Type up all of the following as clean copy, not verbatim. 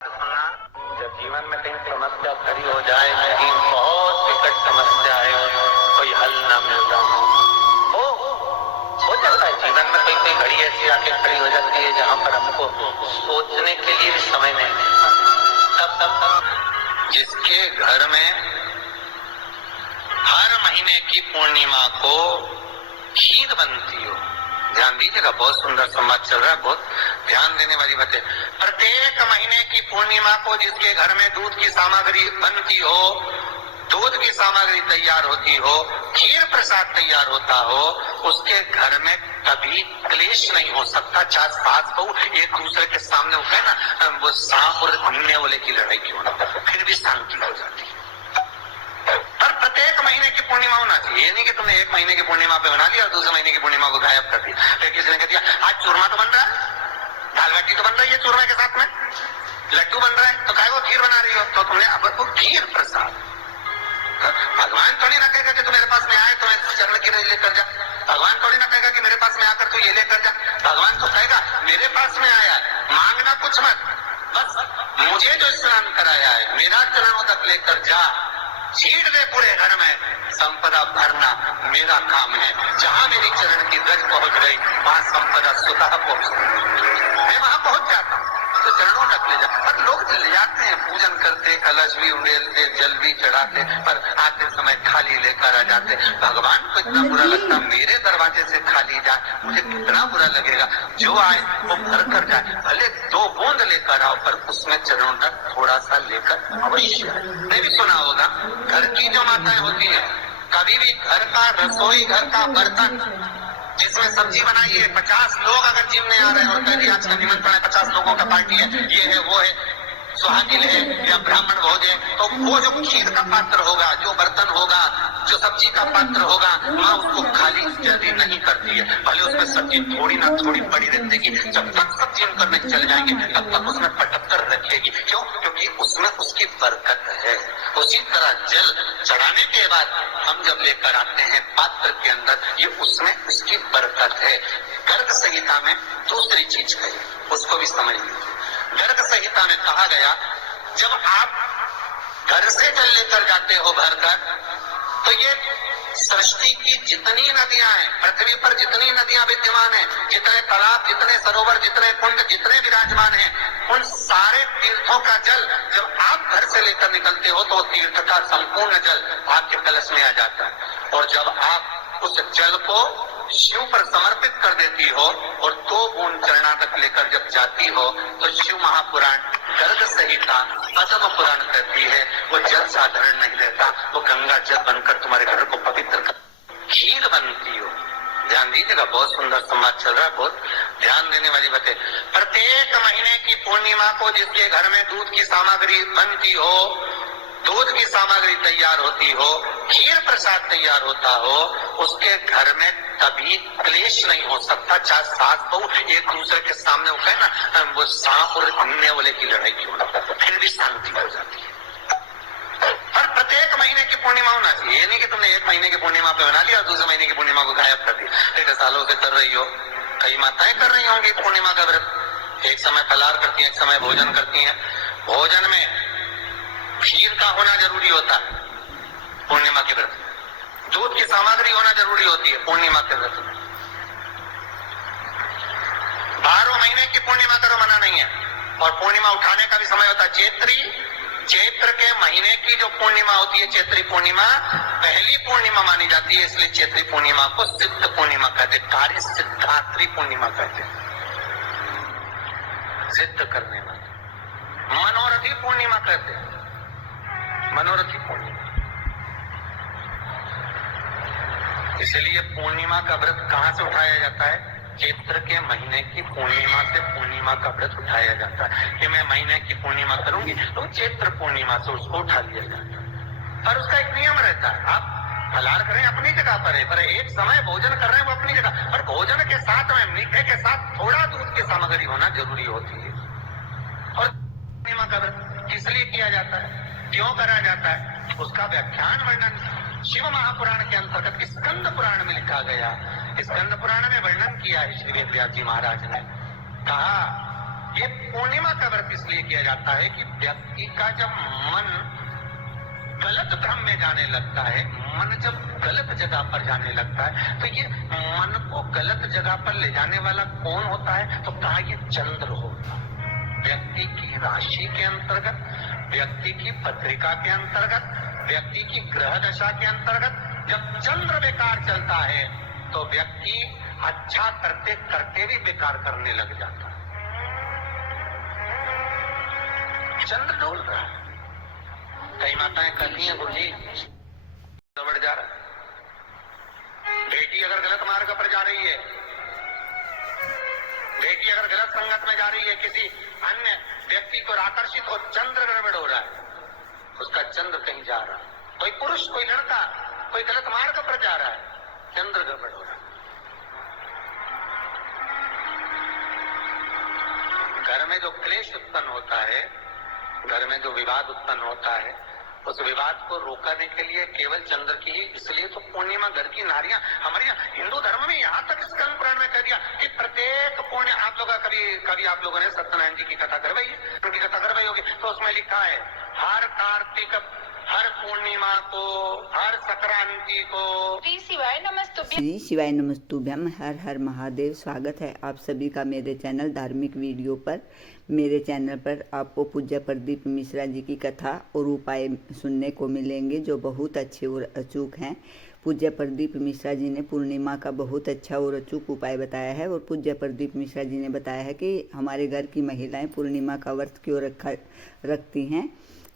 सुनना, जब जीवन में कहीं समस्या खड़ी हो जाए, कहीं बहुत विकट समस्या है, कोई हल ना मिलता हो जाता है जीवन में कोई घड़ी ऐसी आके खड़ी हो जाती है जहाँ पर हमको सोचने के लिए भी समय नहीं मिलता। तब जिसके घर में हर महीने की पूर्णिमा को खीर बनती हो, ध्यान दीजिएगा, बहुत सुंदर संवाद चल रहा है, बहुत ध्यान देने वाली बात है। प्रत्येक महीने की पूर्णिमा को जिसके घर में दूध की सामग्री बनती हो, दूध की सामग्री तैयार होती हो, खीर प्रसाद तैयार होता हो, उसके घर में कभी क्लेश नहीं हो सकता। चाहे सास बहू एक दूसरे के सामने उठे ना, वो सांप और अन्य वाले की लड़ाई क्यों ना, फिर भी शांति हो जाती है। पर प्रत्येक महीने की पूर्णिमा होना चाहिए। ये नहीं कि तुमने एक महीने की पूर्णिमा पे बना लिया और दूसरे महीने की पूर्णिमा को गायब कर दिया। फिर किसी ने कह दिया आज चूरमा तो बन रहा है, दाल बाटी तो बन रही है, चूरमा के साथ में लड्डू बन रहा है, तो काय वो खीर बना रही हो, तो तुमने अब वो खीर प्रसाद। भगवान थोड़ी ना कहेगा कि तू मेरे पास में आए तो मैं चरण की लेकर जा। भगवान थोड़ी ना कहेगा कि मेरे पास में आकर तू ये लेकर जा। भगवान तो कहेगा मेरे पास में आया, मांगना कुछ मत, बस मुझे जो स्नान कराया है मेरा चरणों तक लेकर जा, छीट दे पूरे घर में, संपदा भरना मेरा काम है। जहां मेरी चरण की गज पहुंच गई वहां संपदा स्वतः पहुंच गई, मैं वहां पहुंच जाता हूँ। तो चरणों तक ले जा। पर लोग ले जाते हैं, पूजन करते, कलश भी उड़ेलते, जल भी चढ़ाते, पर आते समय खाली लेकर आ जाते। भगवान को इतना बुरा लगता, मेरे दरवाजे से खाली जाए, मुझे कितना बुरा लगेगा। जो आए वो भर कर जाए, भले 2 बूंद लेकर आओ, पर उसमें चरणों तक थोड़ा सा लेकर अवश्य आए। नहीं भी सुना होगा, घर की जो माताएं होती है, कभी भी घर का रसोई, घर का बर्तन जिसमें सब्जी बनाई है, 50 लोग अगर जिम में आ रहे हैं और कह दिया आज का निमंत्रण है, 50 लोगों का पार्टी है, ये है वो है, सुहागिन है या ब्राह्मण भोज है, तो वो जो खीर का पात्र होगा, जो बर्तन होगा, जो सब्जी का पात्र होगा, माँ उसको खाली जल्दी नहीं करती है। भले उसमें सब्जी थोड़ी ना थोड़ी पड़ी रहती है, जब तक सब्जी हम करने चले जाएंगे तब तक उसमें पटक कर रखेगी। क्यों? क्योंकि उसमें उसकी बरकत है। उसी तरह जल चढ़ाने के बाद हम जब लेकर आते हैं पात्र के अंदर, ये उसमें उसकी बरकत है। गर्ग संहिता में दूसरी चीज कही, उसको भी समझ लीजिए। गर्ग संहिता में कहा गया, जब आप घर से जल लेकर जाते हो भर कर, तो ये सृष्टि की जितनी नदियां हैं, पृथ्वी पर जितनी नदियां विद्यमान हैं, जितने तालाब, जितने सरोवर, जितने कुंड, जितने विराजमान हैं, उन सारे तीर्थों का जल जब आप घर से लेकर निकलते हो तो तीर्थ का संपूर्ण जल आपके कलश में आ जाता है। और जब आप उस जल को शिव पर समर्पित कर देती हो और 2 बूंद चरणा तक लेकर जब जाती हो, तो शिव महापुराण, गर्ग संहिता, पद्म पुराण कहती है वो जल साधारण नहीं रहता, वो गंगा जल बनकर तुम्हारे घर को पवित्र कर खीर बनती हो। ध्यान दीजिएगा, बहुत सुंदर संवाद चल रहा है, बहुत ध्यान देने वाली बात है। प्रत्येक महीने की पूर्णिमा को जिसके घर में दूध की सामग्री बनती हो, दूध की सामग्री तैयार होती हो, खीर प्रसाद तैयार होता हो, उसके घर में कभी क्लेश नहीं हो सकता। चाहे सास बहू एक दूसरे के सामने उठे ना, वो सांप और अन्य वाले की लड़ाई क्यों ना, फिर भी शांति हो जाती है। पर प्रत्येक महीने की पूर्णिमा होना चाहिए। ये नहीं कि तुमने एक महीने की पूर्णिमा पे बना लिया और दूसरे महीने की पूर्णिमा को गायब कर दिया। 1.5 सालों से कर रही हो, कई माताएं कर रही होंगी पूर्णिमा का व्रत, एक समय फलाहार करती है, एक समय भोजन करती है। भोजन में खीर का होना जरूरी होता है पूर्णिमा के व्रत, दूध की सामग्री होना जरूरी होती है पूर्णिमा के व्रत में। 12 महीने की पूर्णिमा करो, मना नहीं है। और पूर्णिमा उठाने का भी समय होता है। चैत्र के महीने की जो पूर्णिमा होती है, चैत्री पूर्णिमा पहली पूर्णिमा मानी जाती है, इसलिए चैत्री पूर्णिमा को सिद्ध पूर्णिमा कहते हैं, कार्य सिद्धात्री पूर्णिमा कहते हैं, सिद्ध करने वाली। मनोरथी पूर्णिमा कहते हैं, मनोरथी पूर्णिमा। इसलिए पूर्णिमा का व्रत कहां से उठाया जाता है? चैत्र के महीने की पूर्णिमा से पूर्णिमा का व्रत उठाया जाता है। कि मैं महीने की पूर्णिमा करूंगी तो चैत्र पूर्णिमा से उसको उठा लिया जाता है। पर उसका एक नियम रहता है, आप फलाहार करें अपनी जगह पर एक समय भोजन कर रहे हैं वो अपनी जगह पर, भोजन के साथ में मीठे के साथ थोड़ा दूध की सामग्री होना जरूरी होती है। और पूर्णिमा का व्रत किस लिए किया जाता है, क्यों करा जाता है, उसका व्याख्यान वर्णन शिव महापुराण के अंतर्गत स्कंद पुराण में लिखा गया। स्कंद पुराण में वर्णन किया है श्री वेद व्यास जी महाराज ने, कहा ये पूर्णिमा का व्रत इसलिए किया जाता है कि व्यक्ति का जब मन गलत भ्रम में जाने लगता है, मन जब गलत जगह पर जाने लगता है, तो ये मन को गलत जगह पर ले जाने वाला कौन होता है? तो कहा ये चंद्र होता है। व्यक्ति की राशि के अंतर्गत, व्यक्ति की पत्रिका के अंतर्गत, व्यक्ति की ग्रह दशा के अंतर्गत जब चंद्र बेकार चलता है तो व्यक्ति अच्छा करते करते भी बेकार करने लग जाता है। चंद्र डोल रहा है। कई माताएं कहती हैं गुरुजी गड़बड़ जा रहा है। बेटी अगर गलत मार्ग पर जा रही है, बेटी अगर गलत संगत में जा रही है, किसी अन्य व्यक्ति को आकर्षित हो, चंद्र गड़बड़ हो रहा है, उसका चंद्र कहीं जा रहा है। कोई पुरुष, कोई लड़का, कोई गलत मार्ग पर जा रहा है, चंद्र गड़बड़ हो रहा है। घर में जो क्लेश उत्पन्न होता है, घर में जो विवाद उत्पन्न होता है, उस विवाद को रोकने के लिए केवल चंद्र की ही, इसलिए तो पूर्णिमा घर की नारियां, हमारे यहाँ हिंदू धर्म में यहाँ तक स्कंद पुराण में कह दिया कि प्रत्येक पुण्य, आप लोग कभी आप लोगों ने सत्यनारायण जी की कथा करवाई है, उनकी कथा करवाई होगी, तो उसमें लिखा है हर कार्तिक, हर पूर्णिमा को, हर संक्रांति को श्री शिवाय नमस्तुभ्यं। श्री शिवाय नमस्तुभ्यम। हर हर महादेव। स्वागत है आप सभी का मेरे चैनल धार्मिक वीडियो पर। मेरे चैनल पर आपको पूज्य प्रदीप मिश्रा जी की कथा और उपाय सुनने को मिलेंगे जो बहुत अच्छे और अचूक हैं। पूज्य प्रदीप मिश्रा जी ने पूर्णिमा का बहुत अच्छा और अचूक उपाय बताया है और पूज्य प्रदीप मिश्रा जी ने बताया है कि हमारे घर की महिलाएं पूर्णिमा का व्रत क्यों रखती हैं।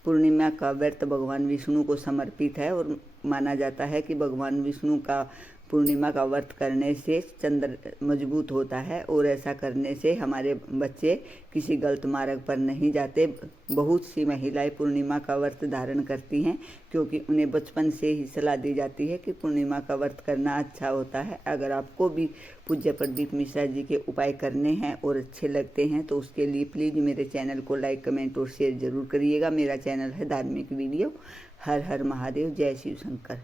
पूर्णिमा का व्रत भगवान विष्णु को समर्पित है और माना जाता है कि भगवान विष्णु का पूर्णिमा का व्रत करने से चंद्र मजबूत होता है और ऐसा करने से हमारे बच्चे किसी गलत मार्ग पर नहीं जाते। बहुत सी महिलाएं पूर्णिमा का व्रत धारण करती हैं क्योंकि उन्हें बचपन से ही सलाह दी जाती है कि पूर्णिमा का व्रत करना अच्छा होता है। अगर आपको भी पूज्य प्रदीप मिश्रा जी के उपाय करने हैं और अच्छे लगते हैं तो उसके लिए प्लीज़ मेरे चैनल को लाइक, कमेंट और शेयर जरूर करिएगा। मेरा चैनल है धार्मिक वीडियो। हर हर महादेव। जय शिव शंकर।